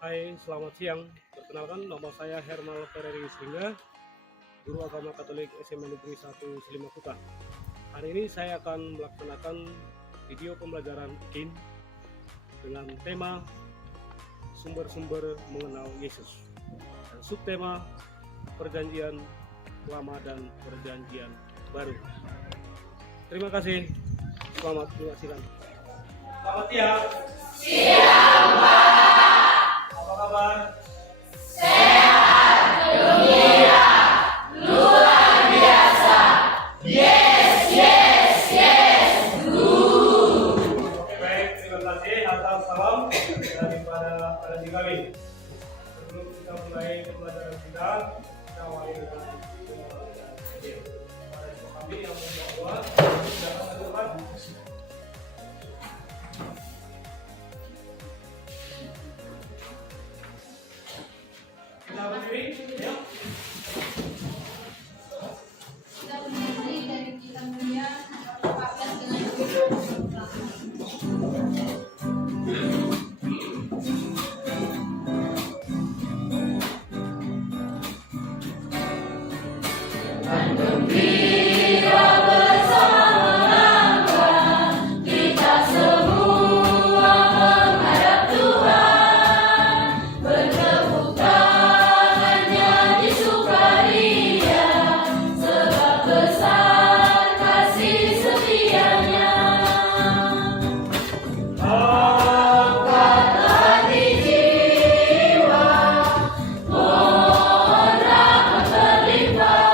Hai, selamat siang. Perkenalkan, nama saya Hermal Ferry Singga, Guru Agama Katolik SMA Negeri 1 Selimakuta. Hari ini saya akan melaksanakan video pembelajaran IKIN dengan tema sumber-sumber mengenal Yesus dan subtema Perjanjian Lama dan Perjanjian Baru. Terima kasih. Selamat menyaksikan. Selamat siang. Siang, Pak. Apa kabar? Sehat, gembira, luar biasa. Yes, yes, yes, good. Oke, baik. Terima kasih atas salam daripada kami. Sebelum kita mulai pembelajaran kita awali dengan kami yang berdoa. Silakan ke depan. Kita berdiri, ya. Kita berdiri dari kita mulia 14 dengan duduk. Gembira bersama kita semua menghadap Tuhan, bertepuk tangannya di sukaria, sebab besar kasih setianya. Angkat hati jiwa, mohon rahmat berlimpah.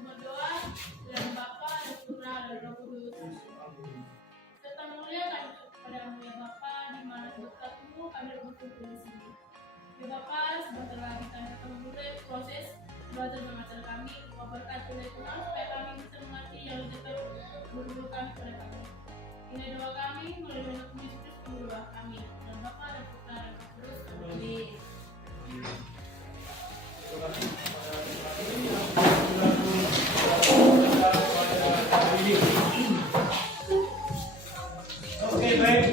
Berdoa dan Bapa dan Putra dan Roh Kudus. Serta mulia kami kepadamu ya Bapa, di mana berkatmu kami berkumpul di sini. Ya Bapa, sebentar lagi kami akan memulai proses belajar mengajar kami. Kau berkati oleh Tuhan supaya kami bisa mengerti yang lebih dekat guru kami pada kami. Ini doa kami melalui nama Yesus Kristus kami dan Bapa dan Putra dan Roh Kudus. Amin. Terima kasih kepada hari ini. Oke, baik.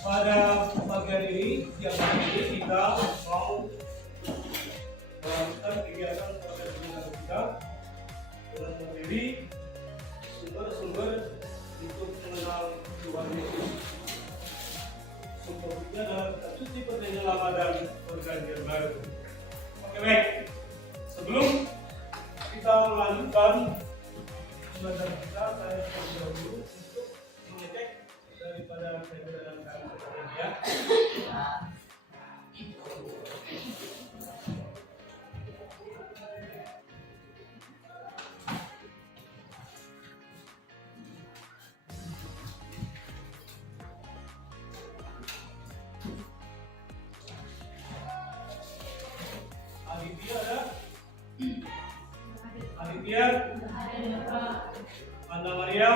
Pada pagi hari ini, siang hari ini kita mau melakukan kegiatan proses belajar kita dengan materi sumber-sumber untuk mengenal Tuhan Yesus. Sumbernya adalah kitab suci Perjanjian Lama dan Perjanjian Baru. Oke, baik. Sebelum kita melanjutkan belajar kita, saya terlebih dahulu untuk mengecek daripada perbedaan kami ya. Aditya, Anna Maria,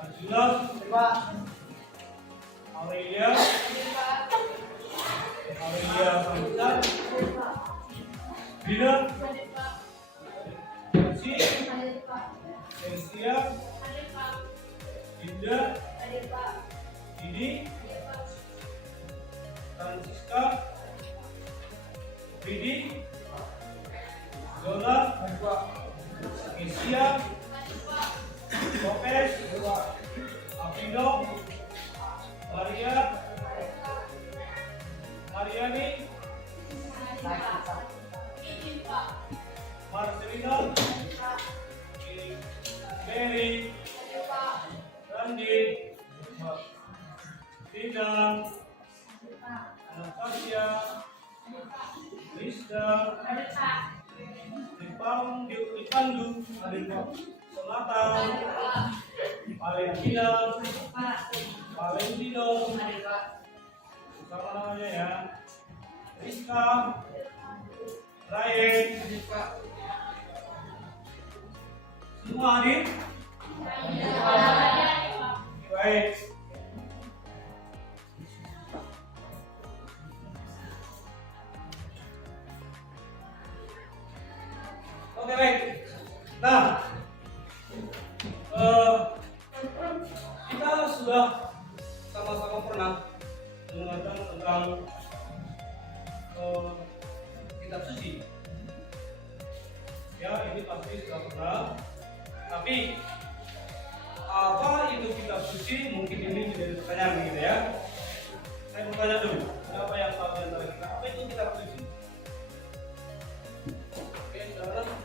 Arjuna, Aurelia, Samita, Bina, Nancy, Elsia, Dinda, Didi, Francisca, Vidi, Zola, Isia, Lopez, Apino, Maria, Mariani, Marcelina, Mary, Randi, Tina, Anastasia, Rizda, Dipandu, Selatan, Valentina, Valentino, sama namanya ya, Rizka, Ryan, semua hadir? Baik. Oke baik. Nah, kita sudah sama-sama pernah mendengarkan tentang kitab suci. Ya, ini pasti sudah pernah. Tapi apa itu kitab suci? Mungkin ini menjadi pertanyaan gitu ya. Saya mau tanya dulu, siapa yang tahu di antara kita apa itu kitab suci? Oke, saudara.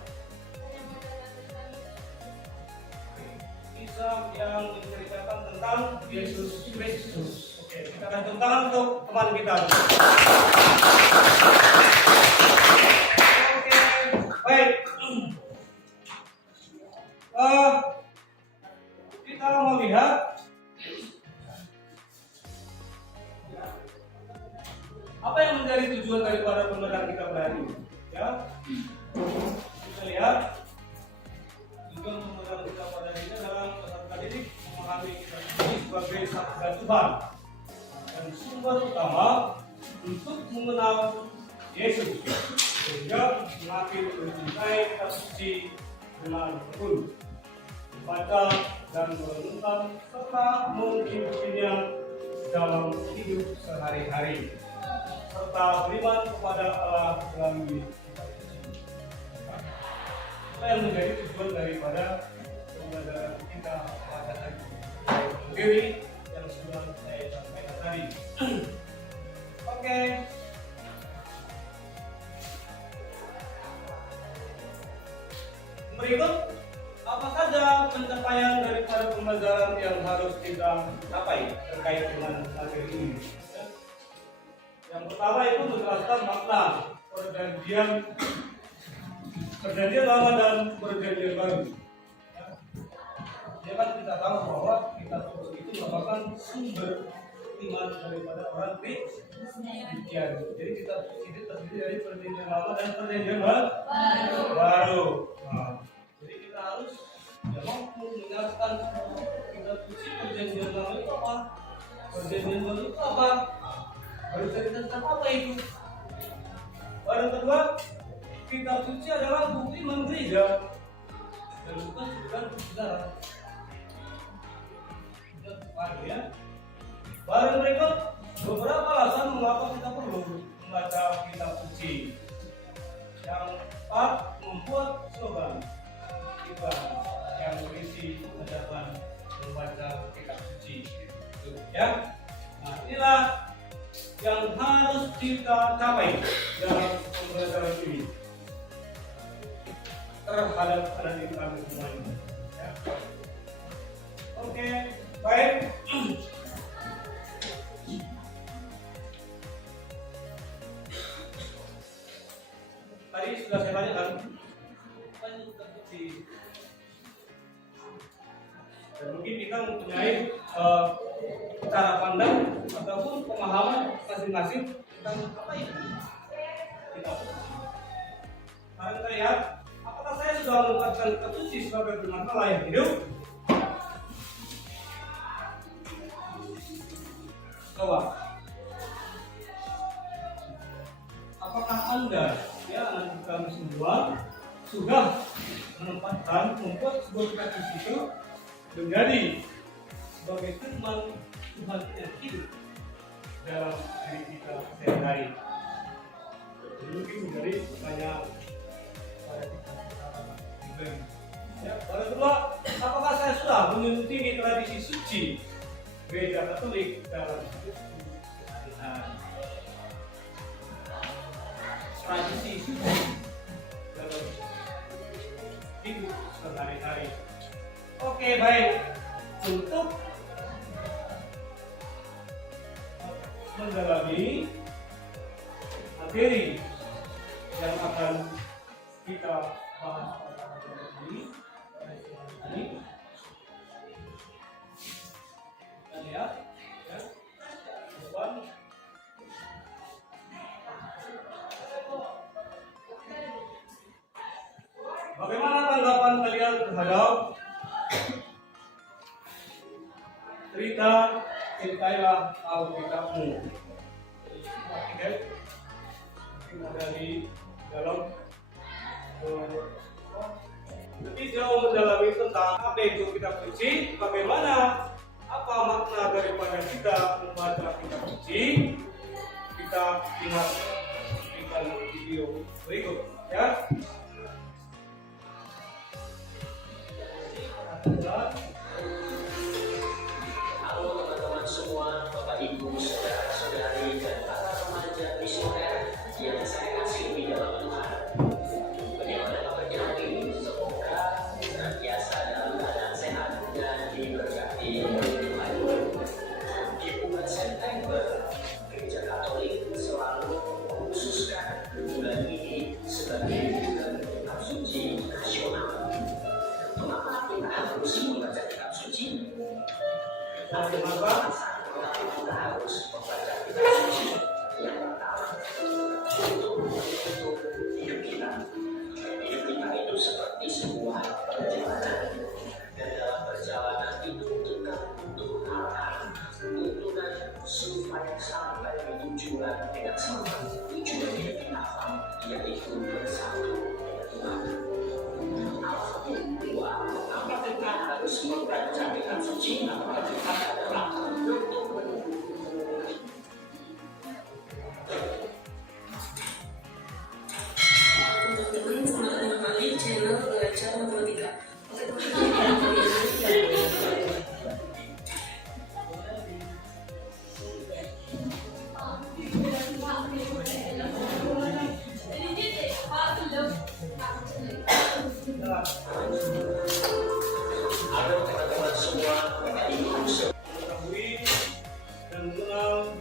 Kisah yang menceritakan tentang Yesus Kristus. Oke, kita akan tepuk tangan untuk teman kita. Oke, baik. Kita melihat apa yang menjadi tujuan daripada pembelajaran kita pada hari ini. Ya, kita lihat tujuan pembelajaran kita pada hari ini adalah peserta didik memahami kita ini sebagai sahabat Tuhan dan sumber utama untuk mengenal Yesus sehingga semakin mencintai kitab suci dengan tekun, membaca dan merenungkan serta mengikutinya dalam hidup sehari-hari serta beriman kepada Allah melalui kitab suci. Apa yang menjadi tujuan daripada pembelajaran kita pada hari ini? Sendiri yang sudah saya sampaikan tadi. Oke. Berikut apa saja pencapaian daripada pembelajaran yang harus kita capai terkait dengan materi ini? Yang pertama itu menjelaskan makna perjanjian lama dan perjanjian baru. Ya kan kita tahu bahwa kitab suci itu merupakan sumber iman daripada orang Kristen. Jadi kitab suci itu terdiri dari perjanjian lama dan perjanjian baru. Nah, jadi kita harus mampu menjelaskan kitab suci perjanjian lama itu apa, perjanjian baru itu apa, bercerita tentang apa itu. Baru kedua, kitab suci adalah bukti iman gereja dan bukan sekedar sejarah. Ya. Baru berikut beberapa alasan mengapa kita perlu membaca kitab suci. Yang empat, membuat slogan kita yang berisi ajaran membaca kitab suci. Ya. Nah, inilah yang harus kita capai dalam pembelajaran ini terhadap anak kami semua ini. Ya. Oke, baik. Tadi sudah saya tanyakan apa itu kitab suci. Dan mungkin kita mempunyai cara pandang ataupun pemahaman masing-masing tentang apa itu kitab suci. Mari kita lihat, apakah saya sudah menempatkan kitab suci sebagai firman Allah yang hidup? Coba. Apakah Anda, ya anak kami semua, sudah membuat sebuah kitab suci itu menjadi sebagai firman Tuhan yang hidup dalam diri kita sehari-hari? Mungkin menjadi pertanyaan pada kita pribadi. Ya, baru kedua, apakah saya sudah mengikuti tradisi suci Gereja Katolik dalam hidup sehari-hari? Tradisi suci dalam hidup sehari-hari. Oke, baik. Untuk mendalami materi yang akan kita bahas pada hari ini. Kita lihat ya, depan. Bagaimana tanggapan kalian terhadap cintailah Alkitabmu? Oke, dari dalam lebih jauh mendalami tentang apa itu kitab suci, bagaimana apa makna daripada kita membaca kitab suci, kita lihat di video berikut ya. Halo teman-teman semua, Bapak Ibu, saudara-saudari, dan para remaja misioner yang saya kasihi dalam Tuhan. Bagaimana kabarnya hari ini? Semoga senantiasa dalam keadaan sehat dan diberkati oleh Tuhan. Di bulan September, Gereja Katolik selalu mengkhususkan bulan ini sebagai bulan kitab suci nasional. Mengapa kita harus membaca kitab suci? Ada beberapa alasan mengapa kita harus membaca kitab suci. Yang pertama, untuk menuntut hidup kita. Hidup kita itu seperti sebuah perjalanan, dan dalam perjalanan itu kita butuh arahan, tuntunan supaya sampai ke tujuan dengan selamat. Tujuan hidup kita apa? Yaitu bersatu dengan Tuhan. Maka kita harus membaca kitab suci. Maka kita adalah untuk teman-teman, selamat mengikuti channel Belajar Matematika. Halo teman-teman semua, Bapak Ibu, Mengetahui dan mengenal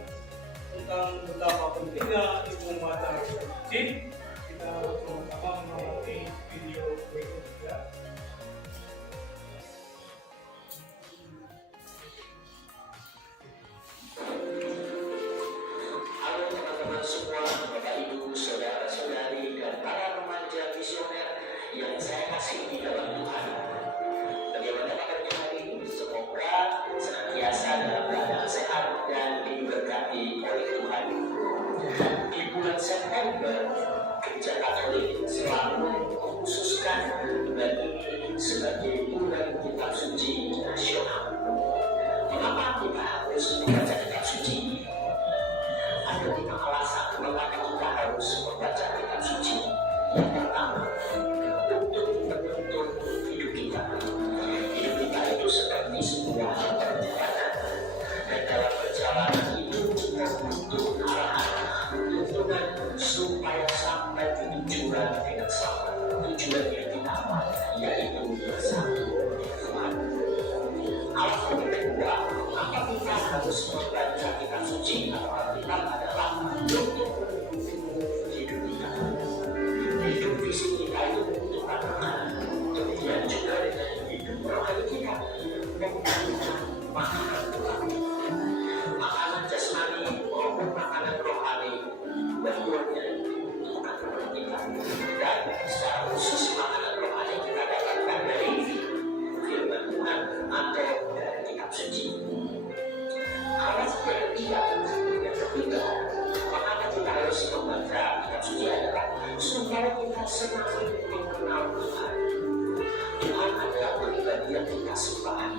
tentang betapa pentingnya ilmu membaca kitab suci, kita sama-sama mengamati video berikut ya. halo teman-teman semua, Bapak Ibu, saudara-saudari, dan para remaja misioner yang saya kasihi dalam Tuhan. Bagaimana kabarnya hari ini? Semoga senantiasa dalam keadaan sehat dan diberkati oleh Tuhan. Di bulan September, Gereja Katolik selalu mengkhususkan bulan ini sebagai bulan kitab suci nasional. Mengapa kita harus membaca kitab suci? Ada 5 alasan mengapa kita harus membaca kitab suci. Yang pertama, untuk menuntun hidup kita. Hidup kita itu seperti sebuah perjalanan, dan dalam perjalanan itu kita butuh arahan, tuntunan supaya sampai ke tujuan dengan selamat. Tujuan hidup kita apa? Yaitu bersatu dengan Tuhan. Alasan kedua, mengapa kita harus membaca kitab suci atau Alkitab adalah untuk mendukung hidup kita. Hidup fisik kita itu membutuhkan makanan, kemudian juga dengan hidup rohani kita membutuhkan makanan rohani. Makanan jasmani maupun makanan rohani keduanya membutuhkan kita. Dan secara khusus makanan rohani kita dapatkan dari firman Tuhan atau dari kitab suci. Alasan yang ketiga, mengapa kita harus membaca kitab suci adalah supaya kita semakin mengenal Tuhan. Tuhan adalah pribadi yang kita sembah.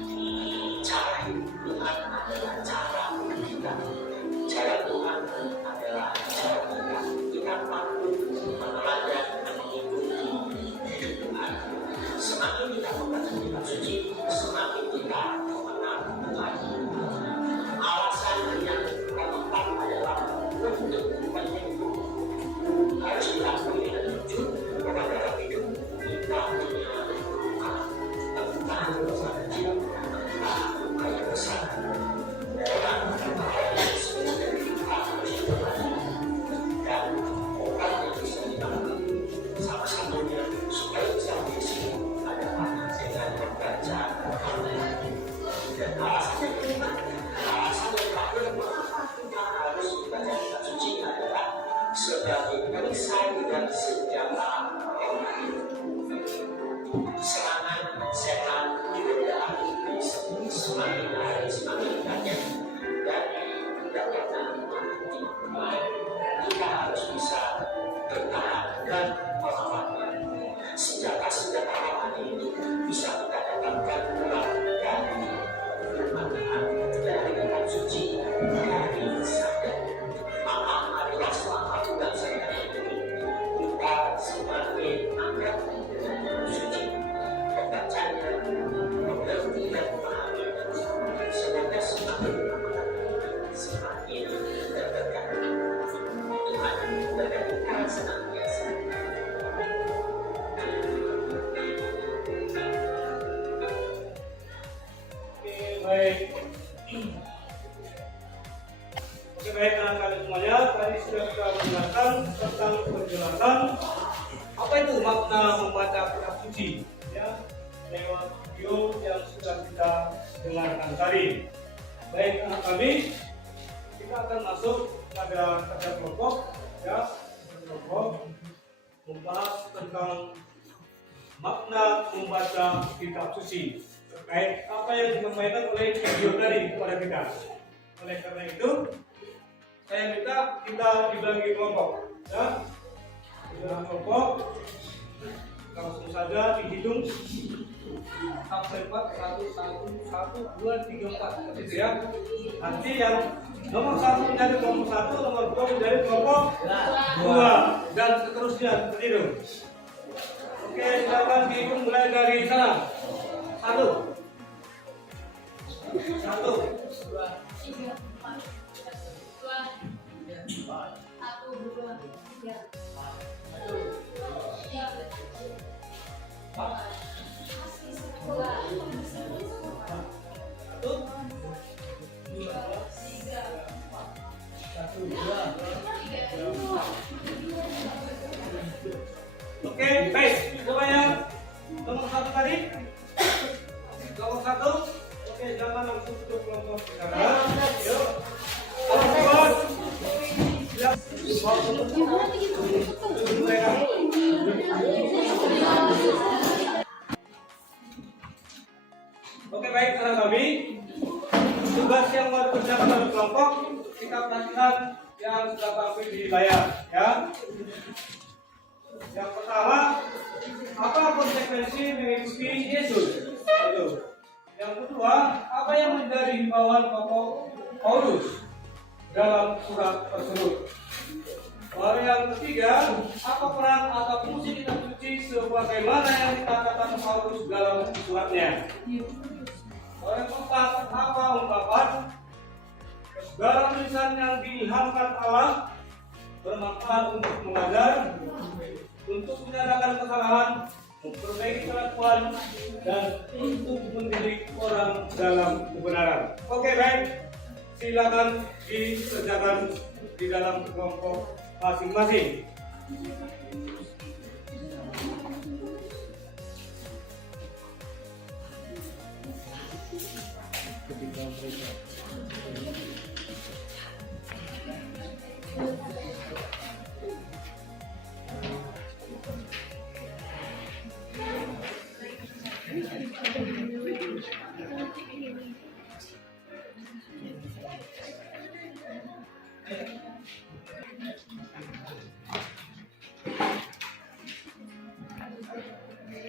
Cara hidup Tuhan adalah cara kita. Cara Tuhan adalah cara kita. Kita mampu meneladani dan mengikuti hidup Tuhan. Semakin kita membaca kitab suci, semakin kita mengenal Tuhan. Alasan yang keempat adalah untuk menyembuh. Harus diakui dan jujur bahwa dalam hidup kita punya luka, entah luka kecil perisai dan senjata rohani. Serangan setan di godaan iblis semakin hari semakin banyak dan tidak pernah mati. Kita harus bisa bertahan dan melawannya. Senjata-senjata rohani itu bisa kita dapatkan mulai dari firman Tuhan, dari kitab suci, dari sabda. Maka marilah selama bulan saya ini kita semakin angkat suci, membacanya, mengerti dan memahami, semoga semakin semakin terberkati. Tuhan memberkati kita senantiasa. Baik. Oke, baik anak-anak semuanya, tadi sudah kita menjelaskan tentang penjelasan apa itu makna membaca kitab suci, ya, lewat video yang sudah kita dengarkan tadi. Baik anak kami, kita akan masuk pada kerja kelompok, ya, kerja kelompok membahas tentang makna membaca kitab suci. Terkait apa yang disampaikan oleh video tadi kepada kita. Oleh karena itu, saya minta kita dibagi kelompok, ya. Dibagi kelompok, langsung saja dihitung sampai 4, 1, 2, 3, 4, gitu ya. Nanti yang nomor 1 menjadi kelompok 1, nomor 2 menjadi kelompok 2, dan seterusnya seperti itu. Oke, silakan dihitung mulai dari sana. 1, 2, 3, 4, 2, 1, 2, 3, 4. Oke, baik. Coba yang nomor 1 tadi. Nomor 1. Oke, jangan langsung tutup kelompok sekarang. Yuk. Nomor 2. Siap. Oke, baik anak kami. Tugas yang mau dikerjakan oleh kelompok, kita perhatikan yang sudah tampil di layar, ya. Yang pertama, apa konsekuensi mengikuti Yesus? Itu. Yang kedua, apa yang menjadi himbauan pokok Paulus dalam surat tersebut? Lalu yang ketiga, apa peran atau fungsi kitab suci sebagaimana yang dikatakan Paulus dalam suratnya? Lalu yang keempat, apa ungkapan segala tulisan yang diilhamkan Allah bermanfaat untuk mengajar, untuk menyatakan kesalahan, memperbaiki kelakuan, dan untuk mendidik orang dalam kebenaran. Oke, baik, silakan dikerjakan di dalam kelompok masing-masing.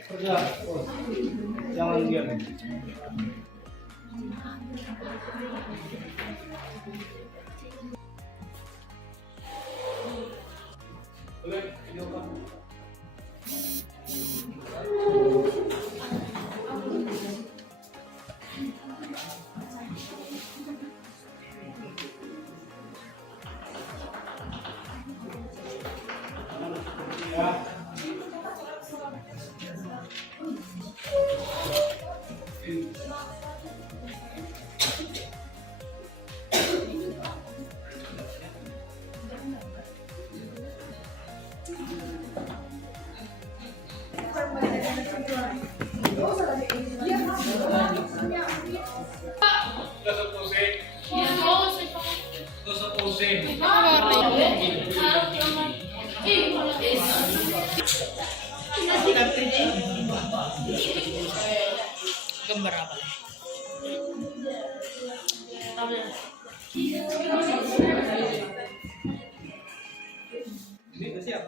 Kerja, jangan diam. Boleh videokan. Ya. Gambar apa? Ini udah siap.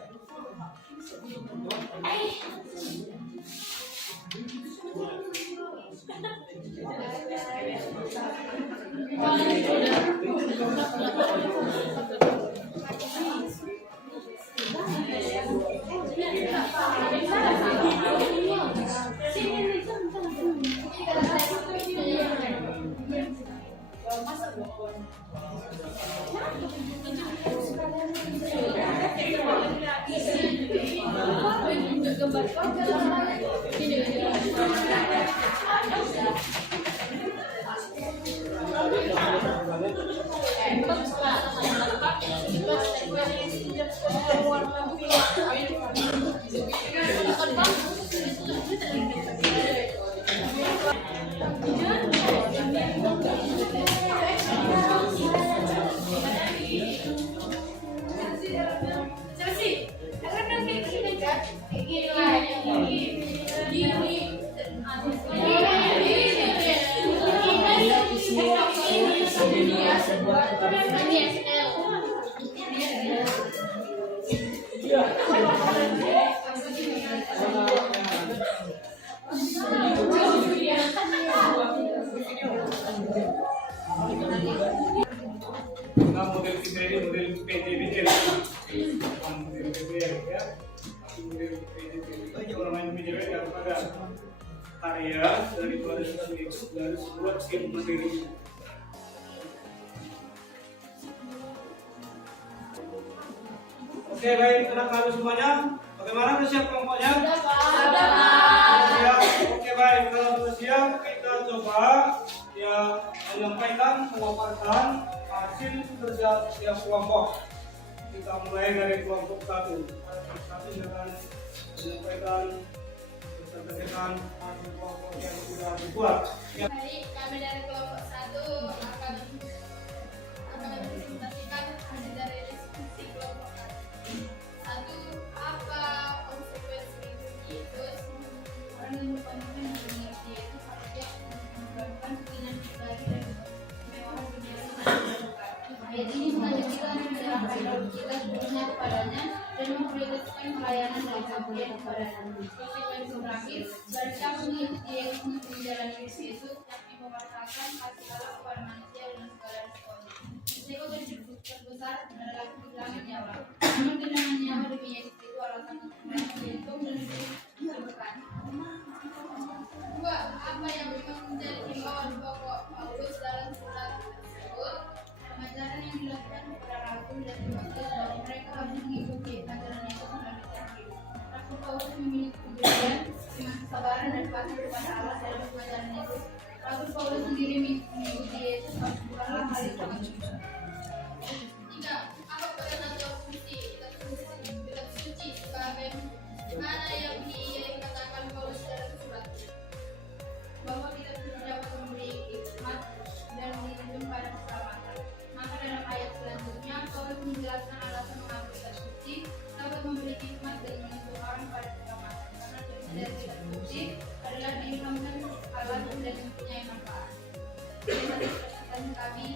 Nah, model kita ini model PJBJ ya. Model PJBJ ya. Model PJBJ orang main PJBJ harus ada karya dari pelajaran itu dari sebuah tim materi. Oke, baik anak-anak semuanya, bagaimana sudah siap kelompoknya? Siap. Oke, baik, kalau sudah siap kita coba ya menyampaikan, memaparkan hasil kerja setiap kelompok. Kita mulai dari kelompok 1. Satu dengan menyampaikan presentasikan hasil kelompok yang sudah dibuat. Hari kami dari kelompok 1 akan mempresentasikan hasil dari diskusi kelompok 1. Apa konsekuensi Yesus menemukan dunia yaitu saja menyebabkan keinginan pribadi dan kemewahan dunia ayat ini selanjutnya menyerahkan roh kita sepenuhnya kepadanya dan memprioritaskan pelayanan dan pengabdian kepadanya. Konsekuensi terakhir, barang siapa mengikuti Yesus untuk menjalani Yesus yakni mewartakan kasih Allah kepada manusia dengan segala resikonya. Risiko terbesar adalah kehilangan nyawa. Namun kehilangan nyawa demi Yesus itu alasan untuk beruntung dan berkat. 2. Apa yang memang menjadi himbauan pokok Paulus dalam surat tersebut? Pengajaran yang dilakukan kepada rasul dan Timotius bahwa mereka harus mengikuti ajaran Yesus melalui terakhir. Rasul Paulus memiliki keberanian, dengan kesabaran dan patuh kepada Allah dalam pengajaran Yesus. Rasul Paulus sendiri mengikuti Yesus bukanlah hal yang sangat susah. 3. Apa peran atau fungsi kitab suci sebagai mana yang dikatakan Paulus dalam surat bahwa kita suci dapat memberi hikmat dan menuntun pada keselamatan. Maka dalam ayat selanjutnya Paulus menjelaskan alasan mengapa kitab suci dapat memberi hikmat dan menuntun orang pada keselamatan. Karena tujuan dari kitab suci adalah diilhamkan Allah dan mempunyai manfaat. Jadi presentasi kami.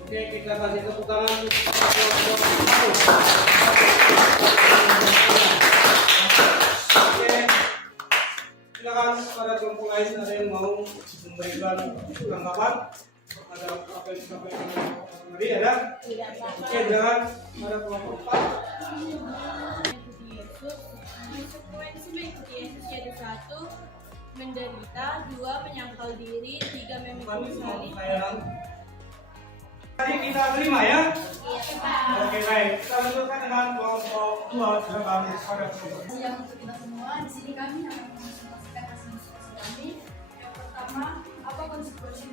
Oke, kita kasih tepuk tangan. Oke, silakan pada kelompok lain ada yang mau memberikan tanggapan ada apa yang disampaikan tadi ada? Oke, silakan pada kelompok 4. Konsekuensi mengikuti Yesus yaitu 1. Menderita, 2. Menyangkal diri, 3. memikul salib. Tadi kita terima ya? Oke, baik. Kita lanjutkan dengan kelompok 2. Silakan pada kelompok 2. Yang untuk kita semua, di sini kami akan menginformasikan hasil diskusi kami. Yang pertama, apa konsekuensi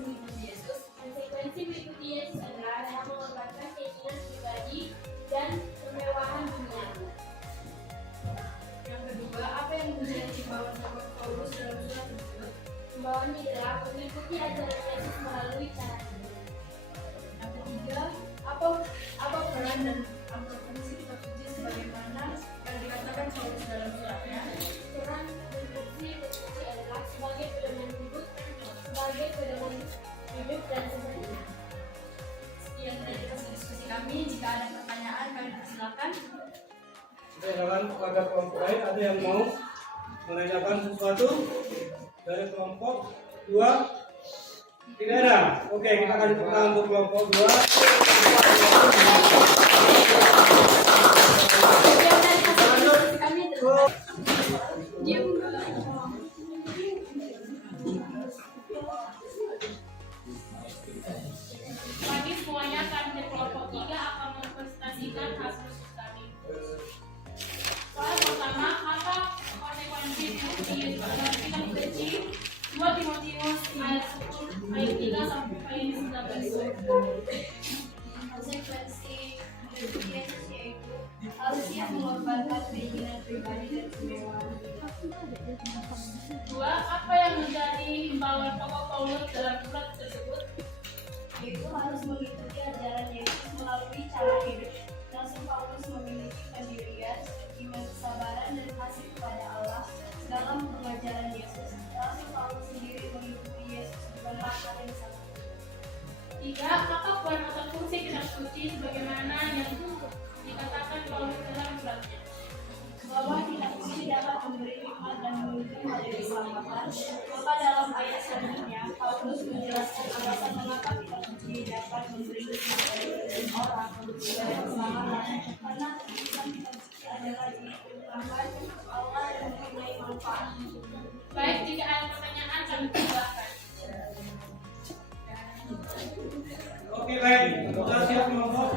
mengikuti Yesus? Konsekuensi mengikuti Yesus adalah yang mengorbankan keinginan pribadi dan kemewahan dunia. Yang kedua, apa yang menjadi himbauan sahabat Paulus dalam surat tersebut? Himbauan adalah mengikuti ajaran Yesus melalui cara hidup. Yang ketiga, apa peran dan fungsi kitab suci sebagaimana yang dikatakan dinyatakan Paulus dalam suratnya. Quran berfungsi adalah sebagai pedoman hidup, dan sebagainya. Sekian dari diskusi kami. Jika ada pertanyaan, kami persilakan. Silakan kepada kelompok lain, ada yang mau menanyakan sesuatu dari kelompok 2? Tidak ada. Oke, kita akan tepuk tangan untuk kelompok 2. Sekian dari diskusi kami. Diam. Kami semuanya kami kelompok 3 akan mempresentasikan hasil diskusi kami. Soal pertama, apa konsekuensi dari kita benci 2 Timotius ayat 10 ayat 3 sampai ayat 19. Konsekuensi dari Yesus yaitu harus siap mengorbankan keinginan pribadi dan kemewahan. 2. Apa yang menjadi himbauan pokok Paulus dalam surat tersebut? Yaitu harus mengikuti ajaran Yesus melalui cara hidup. Rasul Paulus memiliki pendirian, iman, kesabaran, dan kasih kepada Allah dalam pengajaran Yesus. Rasul Paulus sendiri mengikuti Yesus bukanlah hal yang sama. 3. Apa peran atau fungsi kitab suci sebagaimana yang dikatakan Paulus dalam suratnya? Bahwa kitab suci dapat memberi hikmat dan menuntun pada keselamatan. Maka dalam ayat selanjutnya, Paulus menjelaskan alasan mengapa kitab suci dapat memberi hikmat bagi orang sebagai keselamatan. Karena tulisan kitab suci adalah diciptakan Allah dan mempunyai manfaat. Baik, jika ada pertanyaan kami persilahkan. Oke, baik. Sudah siap kelompok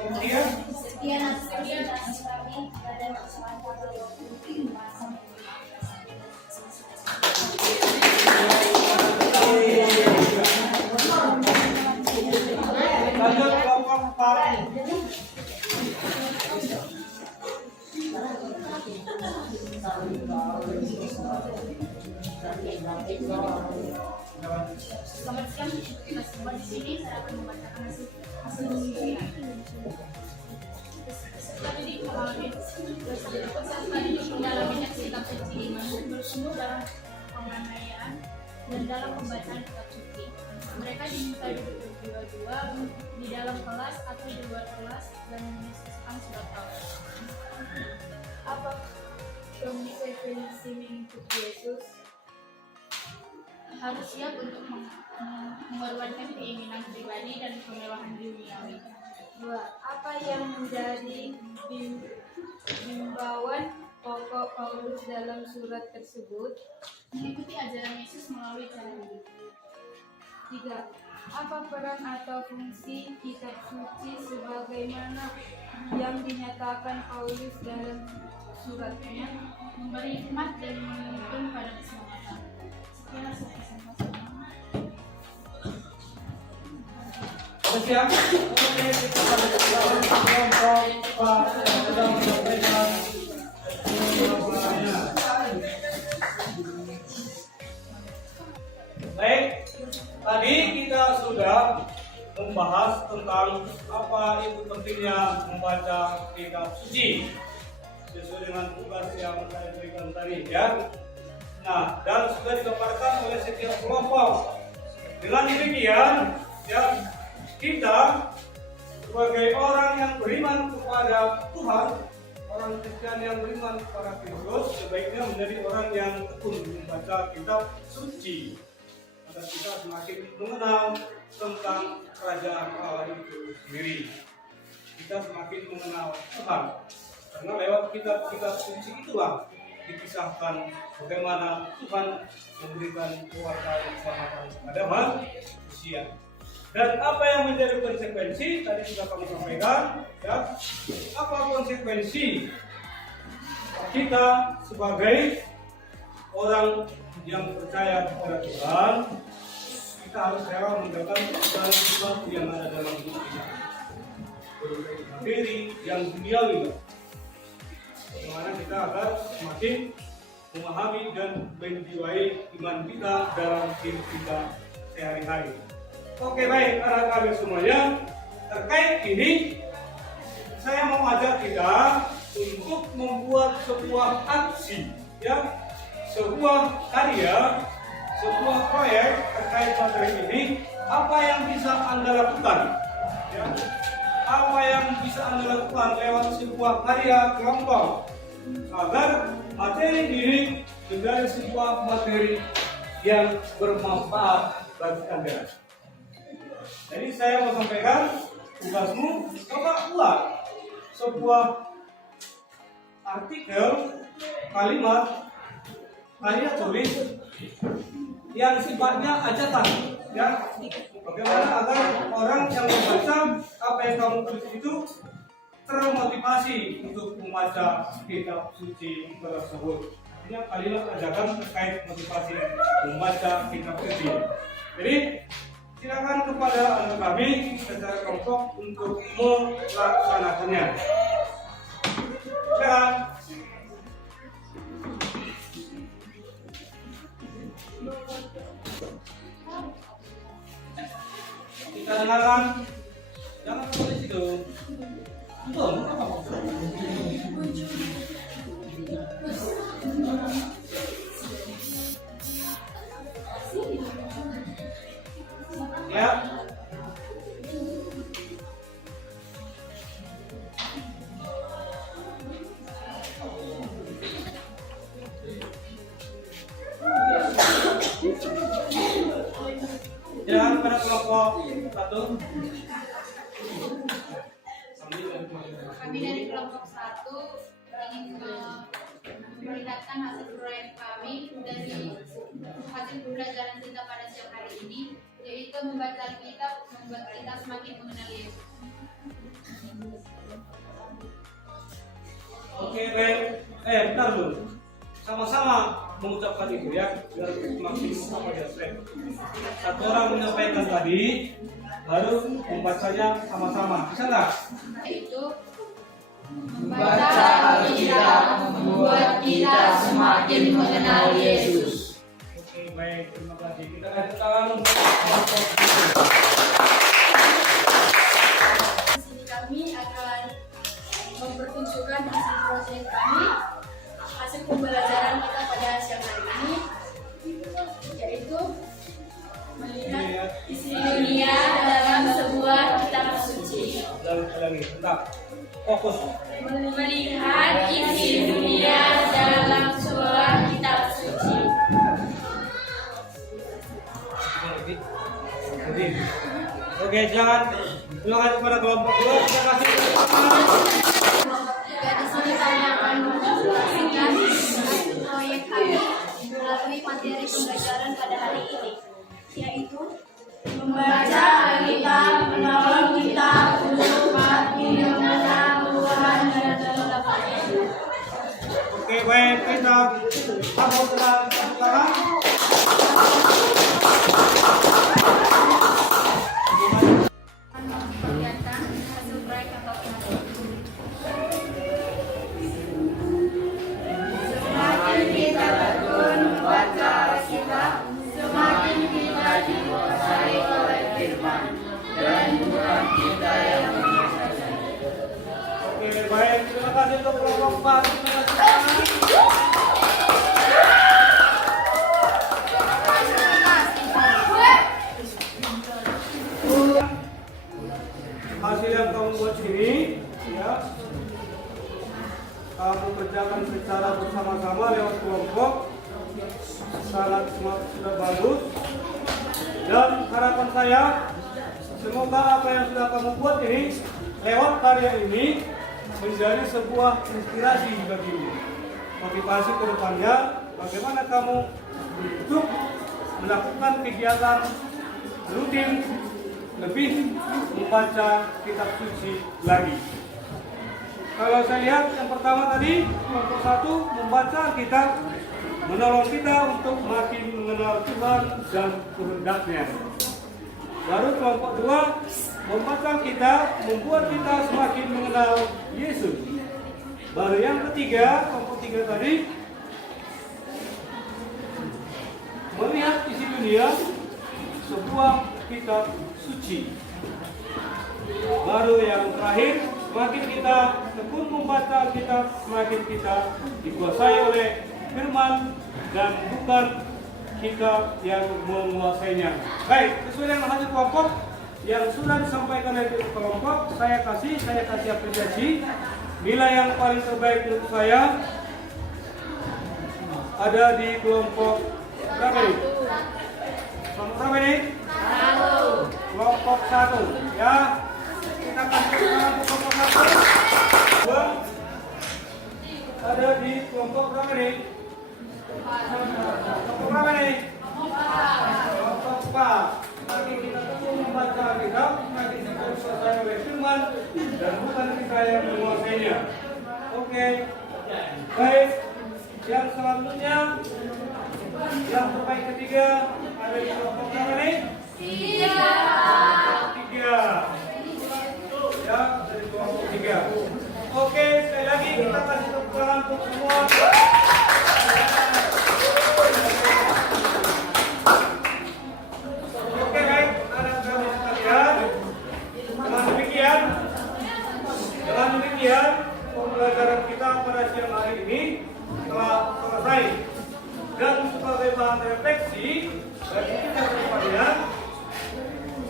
3? Sekian atas presentasi kami pada kesempatan waktu Lanjut kelompok 4. Selamat siang untuk kita semua di sini. Saya akan membacakan hasil diskusi. Peserta didik mendalami kitab suci iman bersungguh dalam penganiayaan dan dalam pembacaan kitab suci. Mereka diminta duduk berdua-dua di dalam kelas atau di luar kelas dan menyelesaikan surat Taurat. apa konsekuensi mengikuti Yesus? Harus siap untuk mengorbankan keinginan pribadi dan kemewahan duniawi. 2. Apa yang menjadi himbauan pokok Paulus dalam surat tersebut? Mengikuti ajaran Yesus melalui cara hidup. 3. Apa peran atau fungsi kitab suci sebagaimana yang dinyatakan Paulus dalam suratnya? Memberi hikmat dan menuntun pada keselamatan. Sekian hasil presentasi. Sudah siap? Oke, kita akan kelompok 4 yang sudah menyampaikan jawabannya. Baik, tadi kita sudah membahas tentang apa itu pentingnya membaca kitab suci sesuai dengan tugas yang saya berikan tadi, ya. Nah, dan sudah digambarkan oleh setiap kelompok. Dengan demikian, ya, kita sebagai orang yang beriman kepada Tuhan, orang Kristen yang beriman kepada Kristus, sebaiknya menjadi orang yang tekun membaca kitab suci agar kita semakin mengenal tentang kerajaan Allah itu sendiri. Kita semakin mengenal Tuhan, karena lewat kitab-kitab suci itulah dikisahkan bagaimana Tuhan memberikan kewartaan keselamatan kepada manusia. Dan apa yang menjadi konsekuensi tadi sudah kami sampaikan, ya. Apa konsekuensi kita sebagai orang yang percaya kepada Tuhan? Kita harus rela meninggalkan segala sesuatu yang ada dalam hidup kita, baik materi yang duniawi, bagaimana kita agar semakin memahami dan menjiwai iman kita dalam hidup kita sehari-hari. Oke, baik, anak-anak semuanya, terkait ini saya mau ajak kita untuk membuat sebuah aksi, ya, sebuah karya, sebuah proyek terkait materi ini. Apa yang bisa Anda lakukan? Ya, apa yang bisa Anda lakukan lewat sebuah karya kelompok agar materi ini menjadi sebuah materi yang bermanfaat bagi Anda. Jadi saya mau sampaikan, tugasmu coba buat sebuah artikel, kalimat, karya tulis yang sifatnya ajakan, ya. Bagaimana agar orang yang membaca apa yang kamu tulis itu termotivasi untuk membaca kitab suci tersebut. Ini kalimat ajakan terkait motivasi membaca kitab suci. Jadi silakan kepada anak kami secara kelompok untuk melaksanakannya. Silakan. Kita dengarkan. Jangan tulis itu. Betul, apa? Ya. Silakan pada kelompok 1. Kami dari kelompok 1 ingin memperlihatkan hasil proyek kami dari hasil pembelajaran kita pada siang hari ini, yaitu membaca Alkitab membuat kita semakin mengenal Yesus. Oke, baik. Bentar dulu. Sama-sama mengucapkan itu, ya, biar semakin apa ya, satu orang menyampaikan tadi, baru membacanya sama-sama. Bisa nggak? Yaitu membaca Alkitab membuat kita semakin mengenal Yesus. Oke, baik. Terima kasih. Kita lanjutkan. Di sini kami akan mempertunjukkan hasil proyek kami, hasil pembelajaran kita pada siang hari ini, yaitu melihat isi dunia dalam sebuah kitab suci. Ulangi, bentar. Fokus. Melihat isi dunia dalam sebuah kitab suci. Oke, silakan kepada kelompok 2. Terima kasih. Di sini kami akan menjelaskan proyek kami melalui materi pembelajaran pada hari ini, yaitu membaca Alkitab menolong kita untuk makin mengenal Tuhan dan dalam-dalamnya. Oke, baik. Kita sambut dengan sekarang. Memperlihatkan hasil proyek atau semakin kita tekun membaca Alkitab, semakin kita dikuasai oleh firman dan bukan kita yang menguasai. Oke, baik. Terima kasih untuk kelompok 4. Terima kasih. Hasil yang kamu buat ini, ya, kamu kerjakan secara bersama-sama lewat kelompok, sangat sudah bagus. Dan harapan saya, semoga apa yang sudah kamu buat ini, lewat karya ini, menjadi sebuah inspirasi bagimu. Motivasi ke depannya, bagaimana kamu untuk melakukan kegiatan rutin lebih membaca kitab suci lagi. Kalau saya lihat yang pertama tadi, kelompok 1 membaca kitab menolong kita untuk makin mengenal Tuhan dan kehendaknya. Baru kelompok 2 membaca kitab membuat kita semakin mengenal Yesus. Baru yang ketiga, kelompok 3 tadi melihat isi dunia sebuah kitab suci. Baru yang terakhir semakin kita tekun membaca Alkitab, semakin kita dikuasai oleh firman dan bukan kita yang menguasainya. Baik, sesuai dengan hasil kelompok yang sudah disampaikan dari kelompok, saya kasih apresiasi. Nilai yang paling terbaik untuk saya ada di kelompok berapa ini? Kelompok berapa ini? Kelompok 1. Ya, kita kasih kelompok 1. Ada di kelompok berapa nih? Kelompok berapa nih? Kelompok 4. Semakin kita terus membaca Alkitab, semakin kita dikuasai oleh firman dan bukan kita yang menguasainya. Oke. Baik. Yang selanjutnya, yang terbaik ketiga ada di kelompok berapa nih? 3. Ya, dari kelompok 3. Oke, sekali lagi kita kasih tepuk tangan untuk semua. Oke, baik, anak-anak sekalian. Dengan demikian, pembelajaran kita pada siang hari ini telah selesai. Dan sebagai bahan refleksi bagi kita sekalian,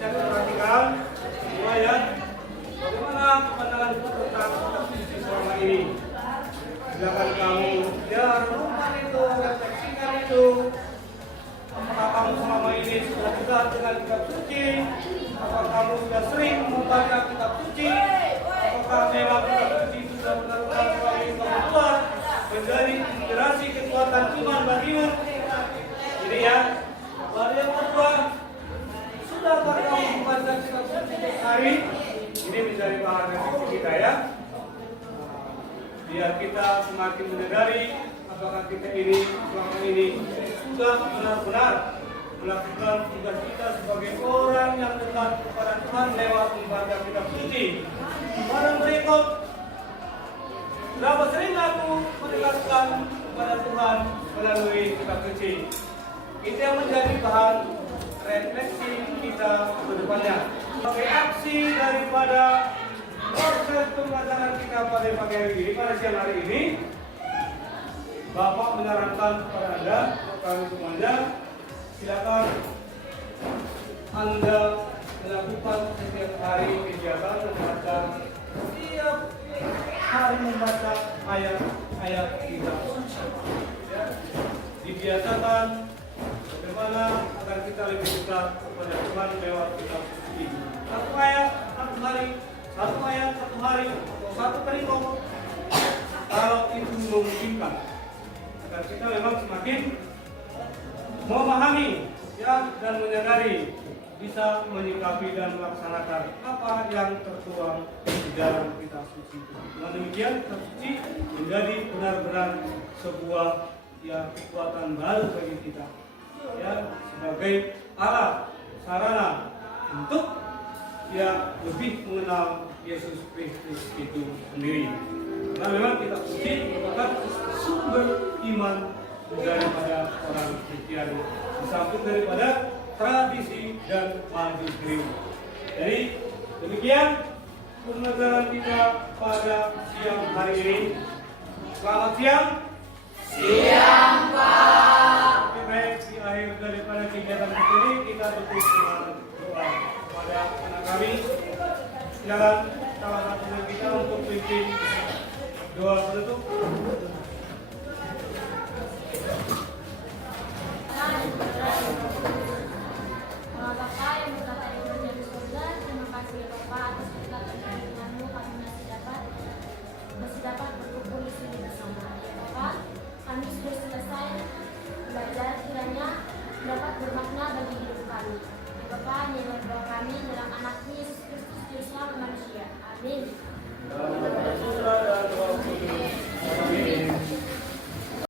saya perhatikan semua ya. Bagaimana pandangan tentang posisi selama ini? Silakan kamu ya renungkan itu, refleksikan itu. Apakah kamu selama ini sudah dekat dengan kitab suci? Apakah kamu sudah sering membaca kitab suci? Apakah memang kitab suci itu sudah benar-benar sebagai kebutuhan menjadi inspirasi kekuatan iman bagimu? Jadi ya, lalu yang kedua, sudahkah kamu membaca kitab suci setiap hari? Ini menjadi bahan refleksi kita ya. Biar kita semakin menyadari apakah kita ini selama ini sudah benar-benar melakukan tugas kita sebagai orang yang dekat kepada Tuhan lewat membaca kitab suci. Barang berikut, berapa sering aku mendekatkan kepada Tuhan melalui kitab suci? Itu yang menjadi bahan refleksi kita ke depannya. Sebagai aksi daripada proses pembelajaran kita pada pagi hari ini, pada siang hari ini, Bapak menyarankan kepada Anda, kami semuanya, silakan Anda melakukan setiap hari kegiatan membaca, setiap hari membaca ayat-ayat kitab suci. Ya, dibiasakan bagaimana agar kita lebih dekat kepada Tuhan lewat kitab suci. Satu ayat satu hari, atau satu perikop, kalau itu memungkinkan, agar kita memang semakin memahami ya, dan menyadari, bisa menyikapi dan melaksanakan apa yang tertuang di dalam kitab suci. Dengan demikian, kitab suci menjadi benar-benar sebuah ya kekuatan baru bagi kita, ya, sebagai alat sarana untuk ya lebih mengenal Yesus Kristus itu sendiri. Karena memang kitab suci merupakan sumber iman daripada orang Kristen, di samping daripada tradisi dan magistri. Jadi demikian pembelajaran kita pada siang hari ini. Selamat siang. Siang, Pak. Oke, baik, di akhir daripada kegiatan ini kita tutup dengan doa kepada anak kami. Silakan salah satu kita untuk pimpin doa penutup. Bapak yang berkata di kerajaan surga, terima kasih ya Bapak atas berkat dan perlindungan-Mu kami masih dapat berkumpul di sini bersama. Ya Bapak, kami sudah selesai belajar, kiranya dapat bermakna bagi hidup kami. Ya Bapak, nilai doa kami dalam anak-Mu Yesus Kristus Juru Selamat manusia. Amin. Amin.